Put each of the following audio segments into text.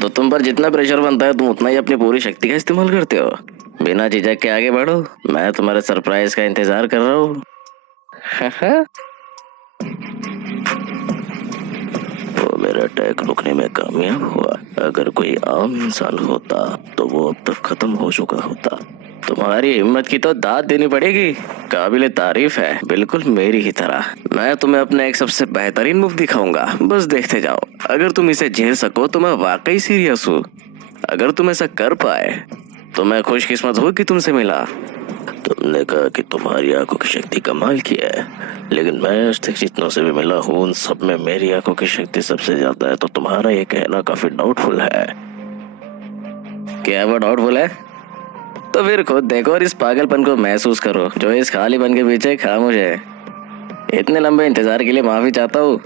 तो तुम पर जितना प्रेशर बनता है तुम उतना ही अपनी पूरी शक्ति का इस्तेमाल करते हो। बिना झिझक के आगे बढ़ो, मैं तुम्हारे सरप्राइज का इंतजार कर रहा हूँ। वो मेरा अटैक रुकने में कामयाब हुआ। अगर कोई आम इंसान होता तो वो अब तक खत्म हो चुका होता। तुम्हारी हिम्मत की तो दाद देनी पड़ेगी। काबिले तारीफ है, बिल्कुल मेरी ही तरह। मैं तुम्हें अपना एक सबसे बेहतरीन मूव दिखाऊंगा, बस देखते जाओ। अगर तुम इसे झेल सको तो मैं वाकई सीरियस हूँ। अगर तुम ऐसा कर पाए तो मैं खुशकिस्मत हूँ कि तुमसे मिला। तुमने कहा कि तुम्हारी आंखों की शक्ति कमाल की है, लेकिन मैं आज तक जितनों से भी मिला हूँ उन सब में मेरी आंखों की शक्ति सबसे ज्यादा है, तो तुम्हारा ये कहना काफी डाउटफुल है। क्या वो डाउटफुल है? तो फिर खुद देखो और इस पागलपन को महसूस करो जो इस खालीपन के पीछे खामोश है। इतने लंबे इंतजार के लिए माफी चाहता हूँ।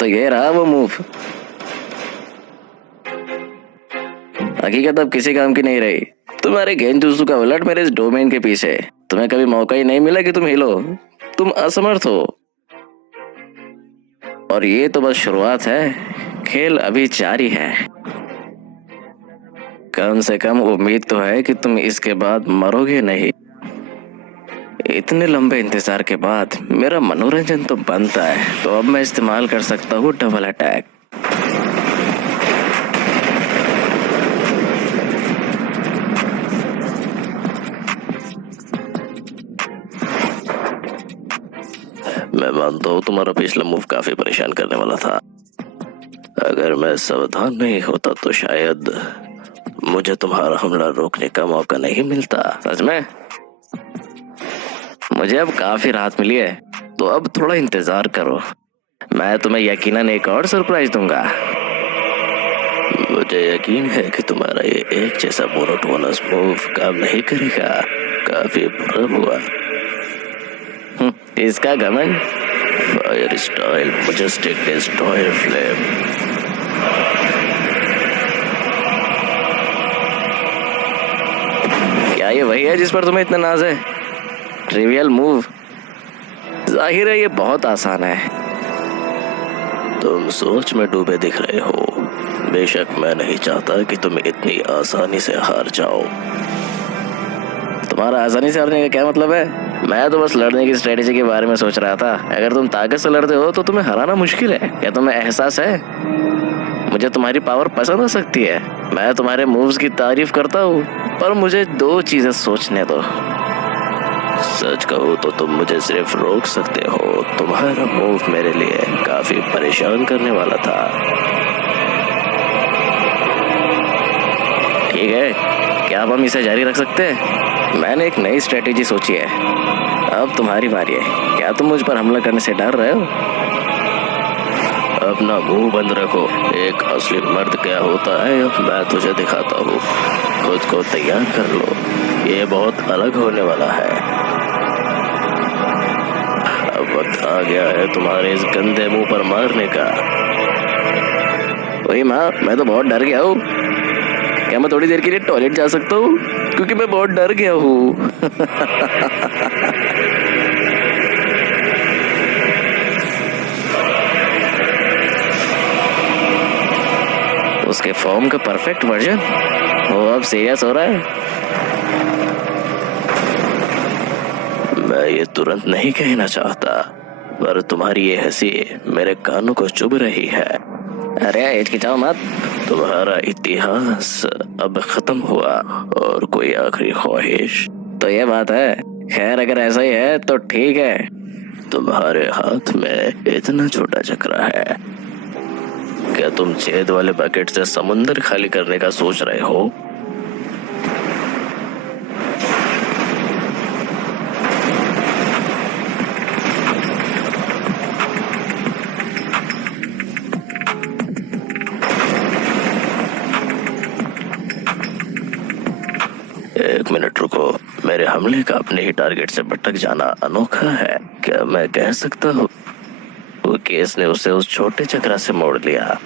तो ये रहा वो मूव। हकीकत अब किसी काम की नहीं रही। तुम्हारे गेंजुत्सु का उलट मेरे इस डोमेन के पीछे। तुम्हें कभी मौका ही नहीं मिला कि तुम हिलो। तुम असमर्थ हो। और ये तो बस शुरुआत है, खेल अभी जारी है। कम से कम उम्मीद तो है कि तुम इसके बाद मरोगे नहीं। इतने लंबे इंतजार के बाद मेरा मनोरंजन तो बनता है, तो अब मैं इस्तेमाल कर सकता हूँ डबल अटैक। मैं मानता हूँ तुम्हारा पिछला मूव काफी परेशान करने वाला था। अगर मैं सावधान नहीं होता तो शायद मुझे तुम्हारा हमला रोकने का मौका नहीं मिलता। सच में मुझे अब काफी राहत मिली है, तो अब थोड़ा इंतजार करो। मैं तुम्हें यकीनन एक और सरप्राइज दूंगा। मुझे यकीन है कि तुम्हारा ये एक जैसा मोनोटोनस मूव काम नहीं करेगा। काफी बुरा हुआ। इसका घमंड। Fire style majestic destroyer flame. क्या ये वही है जिस पर तुम्हें इतना नाज है? Trivial move. जाहिर है ये बहुत आसान है। तुम सोच में डूबे दिख रहे हो। बेशक मैं नहीं चाहता कि तुम इतनी आसानी से हार जाओ। तुम्हारा आसानी से हारने का क्या मतलब है? मैं तो बस लड़ने की स्ट्रेटेजी के बारे में सोच रहा था। अगर तुम ताकत से लड़ते हो तो तुम्हें हराना मुश्किल है। क्या तुम्हें एहसास है? मुझे तुम्हारी पावर पसंद हो सकती है। मैं तुम्हारे मूव्स की तारीफ करता हूँ, पर मुझे दो चीजें सोचने दो। सच कहूँ तो तुम मुझे सिर्फ रोक सकते हो। तुम्हारा मूव मेरे लिए काफी परेशान करने वाला था। ठीक है, क्या अब हम इसे जारी रख सकते हैं? मैंने एक नई स्ट्रेटेजी सोची है। अब तुम्हारी बारी है। क्या तुम मुझ पर हमला करने से डर रहे हो? अपना मुंह बंद रखो। एक असली मर्द क्या होता है अब मैं तुझे दिखाता हूँ। खुद को तैयार कर लो, ये बहुत अलग होने वाला है। अब वक्त आ गया है तुम्हारे इस गंदे मुंह पर मारने का। वही माँ, मैं तो बहुत डर गया हूँ। क्या मैं थोड़ी देर के लिए टॉयलेट जा सकता हूँ? क्योंकि मैं बहुत डर गया हूँ। उसके फॉर्म का परफेक्ट वर्जन। वो अब सीरियस हो रहा है। मैं ये तुरंत नहीं कहना चाहता, पर तुम्हारी ये हंसी मेरे कानों को चुभ रही है। अरे हिचकिचाओ मत। तुम्हारा इतिहास अब खत्म हुआ और कोई आखिरी ख्वाहिश। तो ये बात है। खैर अगर ऐसा ही है तो ठीक है। तुम्हारे हाथ में इतना छोटा चक्रा है। क्या तुम छेद वाले बकेट से समुंदर खाली करने का सोच रहे हो? एक मिनट रुको। मेरे हमले का अपने ही टारगेट से भटक जाना अनोखा है। क्या मैं कह सकता हूँ कि इसने उसे उस छोटे चक्रा से मोड़ लिया?